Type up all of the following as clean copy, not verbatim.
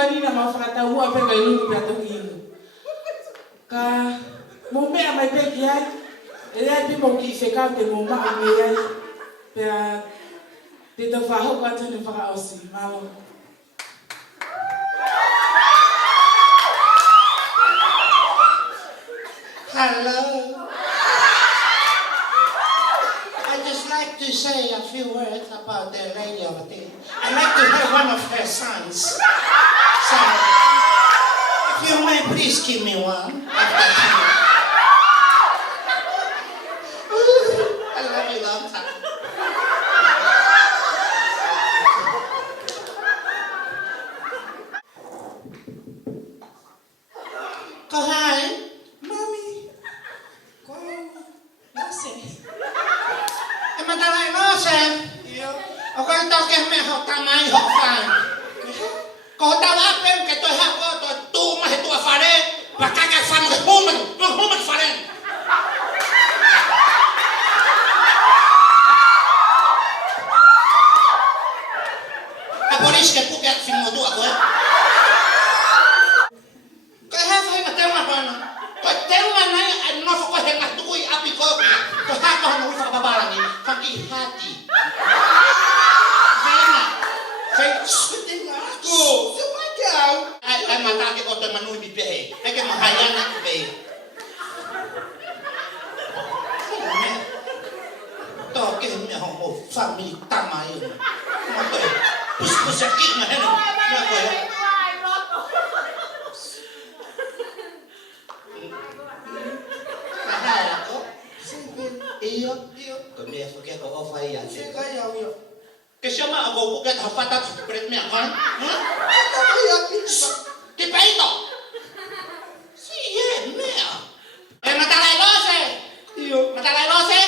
wani na mafrata hua pe ngai lungu pia tokino. Ka mo me a mai pe ki ai. Ele ai pipo ki se ka te mo ma me ai. Pe te to fa ho ka tene fa osi malo. Hello. I just like to say a few words about the lady over there. I like to have one of her sons. So, if you may please give me one. I love you long time. Go ahead. Ako ito kaya may tamay hokfan. Kung tawag pero kaya ito hako ito tumah ito afare bakakasam ke human faren. Kapolis ke puket film mo ako eh. Kaya saya matema pa na. Kaya tema na ano ko kaya natukoy api ko. Kaya hako hanui sa kababaran ni kakihati. Ay matake ko te manui bibehe. Ay ke mahayana bibehe. To ke me ho family tamai. Mo to. Pus sakit na hen. Na ko. Kahai ako. Iyo. Kami afake ko ofai ya. Kaya yo. Kasi ma ako bukat hapatat sa pret me kan? Ti peito. Siye mea. Matalay lose. Iyo. Matalay lose.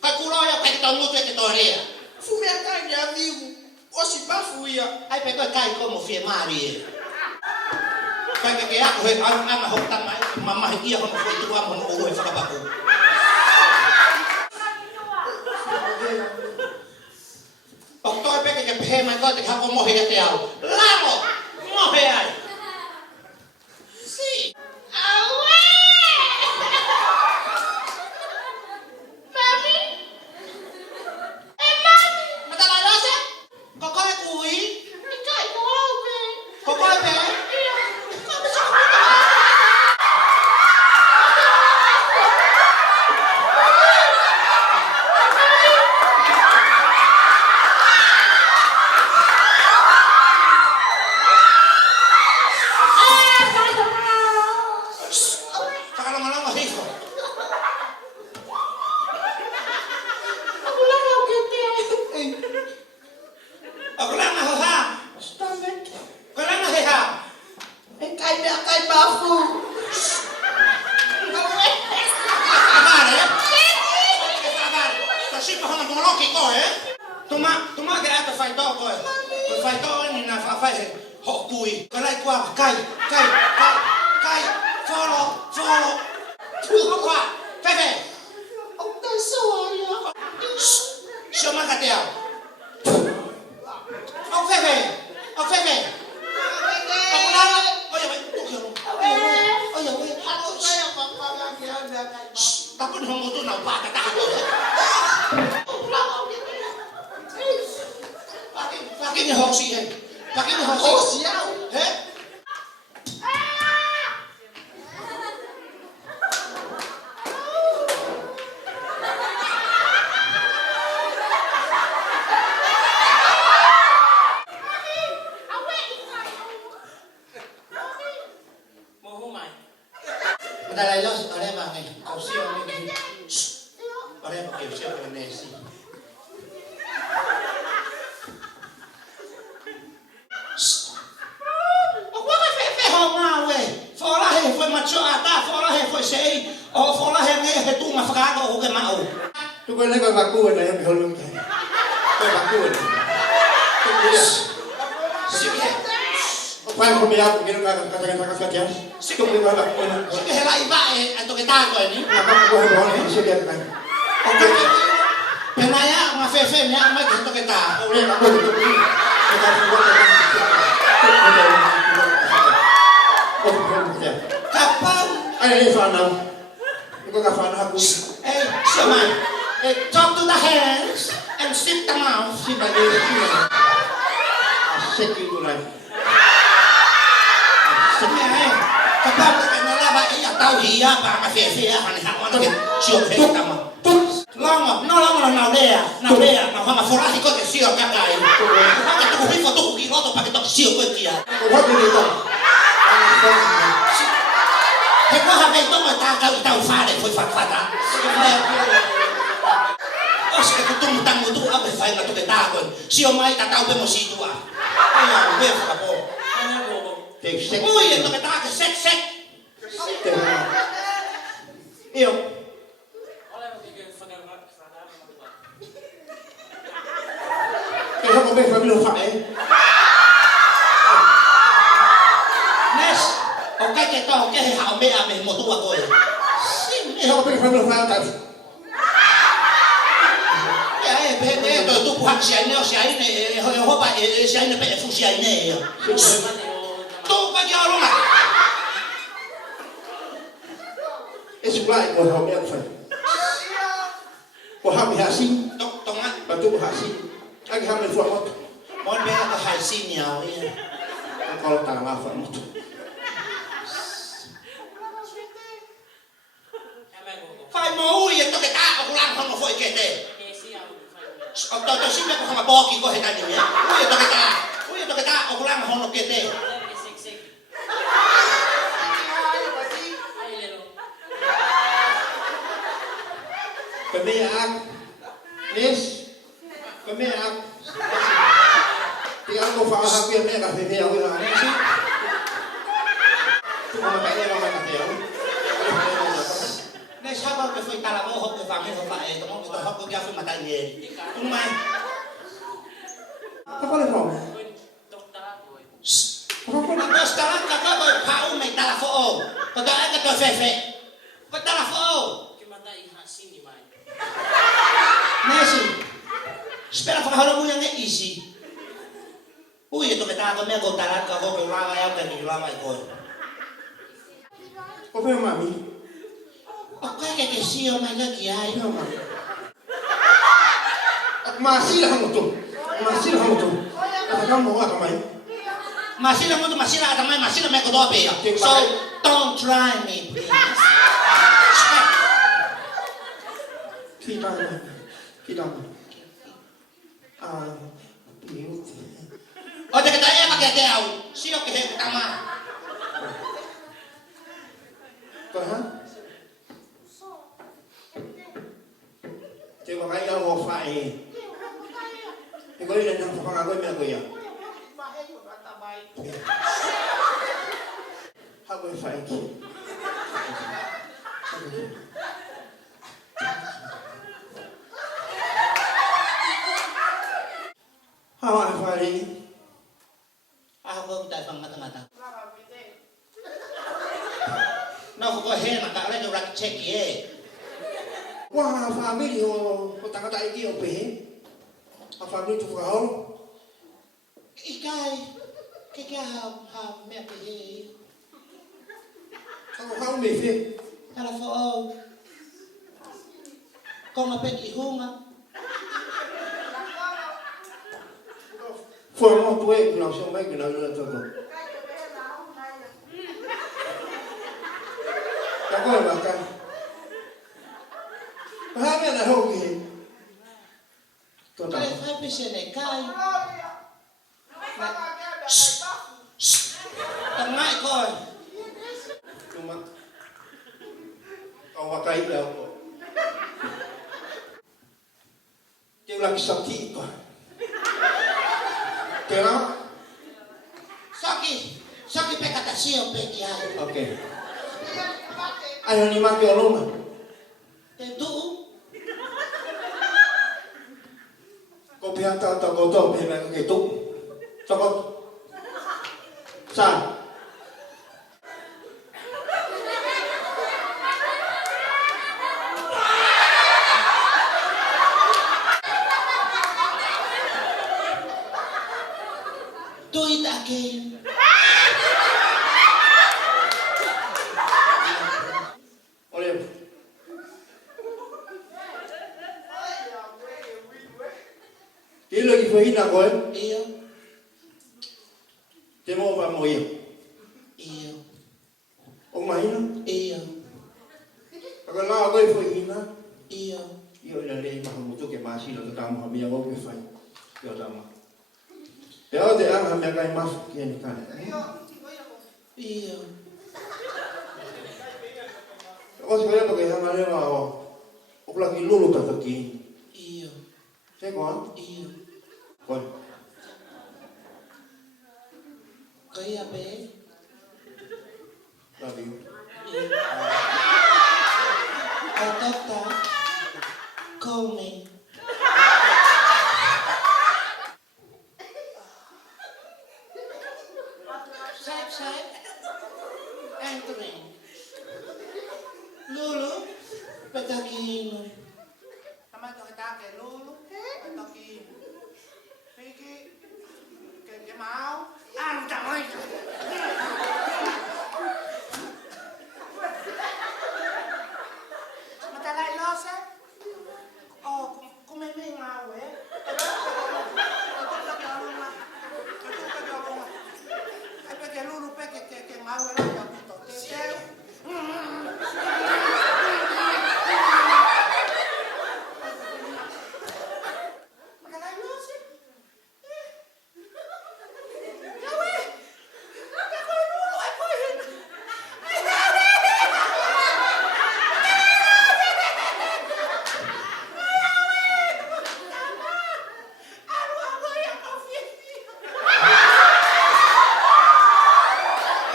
Kakulo ya kay tongo te toria. Fumia kai ya viu. Osi bafu ya. Ai pe ko kai ko mo fie mari. Kai ke ya ko ama hok tamai mama hiya ko mo foi tu amo no o fa baku. October pe que pe mai ko te ha ko mo he te au. Lamo. Mo he ai. Si. Awe. Mami. Mami. Mata la lose. Koko e kui. Kai ko au. Koko e pe. Tuma ke ata fai to ko. Fai to ni na fa fai ho kui. Ko lai kwa kai. Follow. Tu ko kwa. Fai. O ka so ya. Shoma ka te au. O fai. O kulala. Oya vai tu ke. Oya vai. Aku saya papa lagi ada. Takut homo tu na pa ka ta ko. Pakai ni hoksi kan? Pakai ni hoksi. Hoksi ya? Heh? Mau mai? Madalay los, are bangay. Hoksi ang ni. Are bangay hoksi ang nesi. Tu ko le ko baku na yung holong. Ko baku. Sige. Paano ko biya ko gino ka katagan yan? Sige mo ba baku na. Sige hela iba ato kita ko ni. Ako ko ho sige kan. Okay. Penaya mga fefe niya mag ato kita. Uli ako dito. Kita ko. Ai whanau. Iko ka whanau haku. Hey, Shaman, talk to the hands and sit the mouth. Si ba ni kia. Seki tulai. Kapag nalaba iya tao hiya pa mafefe hani hakwa na sio pesa kama. Lama, no lama na udea, na kama furahi kote sio kakai. Hata tukuhifa tu kiroto pa kitok sio kwa kia. Ko haku ni to. Heko habe to mata tao fare foi fatfata. Os que tu tang tu abe fai na tu que ta kon. Sio mai ta tao pe mo si tua. Ai, ve fa po. Te sek. Ui, to que ta que sek. Io. Ke haku be fa bilo fa Nes, okay que to que ha me ame mo tua ko. Ke haku be fa bilo fa ta. Tu puhak siya ne, hoba siya ne pe fu siya ne. Tu pa dia longa. Esse blai ko ha me fa. Ko ha mi ha si. Tok tonga. Ba tu ha si. Ai ha me fu mo. Mon be ka hai sin ya. Ko ta la fa mo. Fai mo ui to que ta ko lang ho mo foi que te. To si me ko ma boki ko heta ni ya. Ui to que ta ko lang ho no que te. Kami ak. Nis. Kami ak. Tiang ko fa ha pe me ka fe fe au ha ni si. Tu mo ka ya ma ka te au. Nes haba ke foi kala mo ho ke fa me ho fa to mo to ho ko ya foi mata ni. Tu mai. Apa le from? Ako sekarang kakak ko pau me tala fo o. Ko da ka to fe. Ko tala fo o. Nesi. Espera fa halo mo yang easy. Ui to que ta ko me ko tala ka ko la ya ka ni la mai ko. O pe mami. Okay que si o mai ki ai. Io mami. Masih lah mo to. Masih lah mo to. Ka mo ka mai. Masih mo to masih ata mai masih me ko do pe. So don't try me please. Kita. Piu. O te que ta e ma que te au. Si o que he tama. Ko ha? Te ko kai ya wo fa e. Te ko ile na fa ga ko me ko ya. Ha ko fa e. Hawa fa ri. Ako ta pang mata-mata. Na ko he na ka le rak check ye. Wah, family o tangata iki o pe. A family tu fa ho. Ikai. Que ha me pe he. Ha me fe. Kala fo o. Ko ma pe ki hunga. Fo mo tu e na so mai que na lo to ko. Ka ko ba ka. Ha me na ho ki. To ta. Kai fa pe se ne kai. Tangai ko. Cuma kau pakai dah ko. Dia lagi sakti ko. Kena? Saki pe kata sio pe ki ai. Okay. Ayo ni maki oloma. Tentu. Ko pia ta ta ko to pe na ke tu. Cokot. Sa. Do it again. Ilo ki fahina koe, Iya. te mo pa mo ia. Iya. O mahina, Iya. aga la koe fahina, Iya. io ina le mahamutu ke masilo te tamu hamia o ke fai. Io tama. Te o te aha mea kai mafu ki eni kane. Iya. O si koe toke hanga lewa o kula ki lulu tata ki. Iya. Se koa? Iya. Koe. Kaya be. Love you. Tata, call me. Sep, entering. Lulu, petagino. Tama ito kita kay Lulu, ito ki Piki, kay Mau. Ang damay! Matalay lose? Oh, kung may ngawe. Ay, kay Lulu, kay ngawe lang yung ito.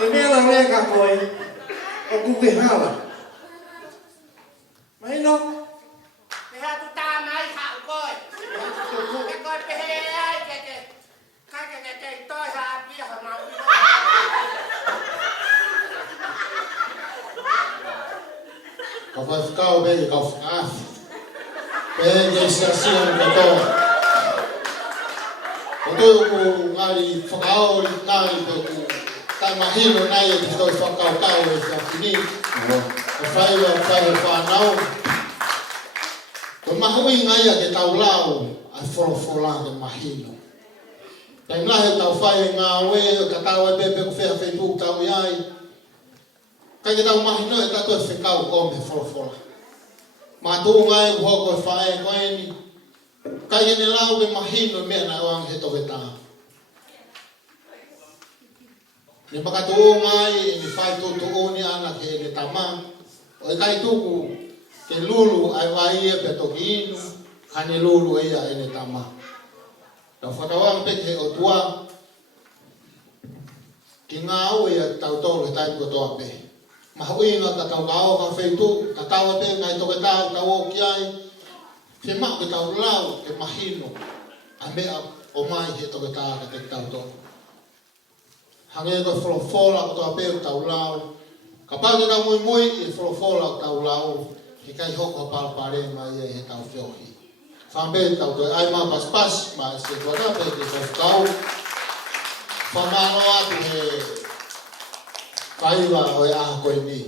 Te mea la reka koe, o kuke hala. Mahino? Kaya tu tamay hao koy. Kaya koy pehey kay toy ha biya ha mau. Kau vai ficar bem, kau ficar. Pegue esse assim que tô. O teu o ngali fakao li ngali tu tai mahilo nai e tu fakao kau e sa fini. O fai nau. O mahui ngai ke tau lau a fola ke mahilo. Tai ngai tau fai ngawe ka tau e pepe ku fea Facebook tau iai. Kai ke tau mahino e tatu e fakao ko me fola. Ma tu ngai ho ko fai ko ni. Kai ni lau ke mahino me na wang he to beta. Ni baka tu ngai ni fai tu ni ana ke ni tama. O kai tu ku ke lulu ai wai e petoginu kani lulu e ya ni tama. Da fatawang pe ke o tua. Ki ngau e tau to le tai ko to pe. Ma hui nga ka tau kao ka Facebook, ka tau te ngai to ke tau o kiai. Te mak ke tau lau ke mahino. A mea o mai he to ke tau ka te tau to. Hange ko fola ko to ape tau lau. Ka pa ke tau mui e fola tau lau. Ke kai hoko pare mai e tau fiohi. Fambe tau to ai ma pas ma se to ka pe ke tau. Famano atu he Kaiwa o e aha koe ni.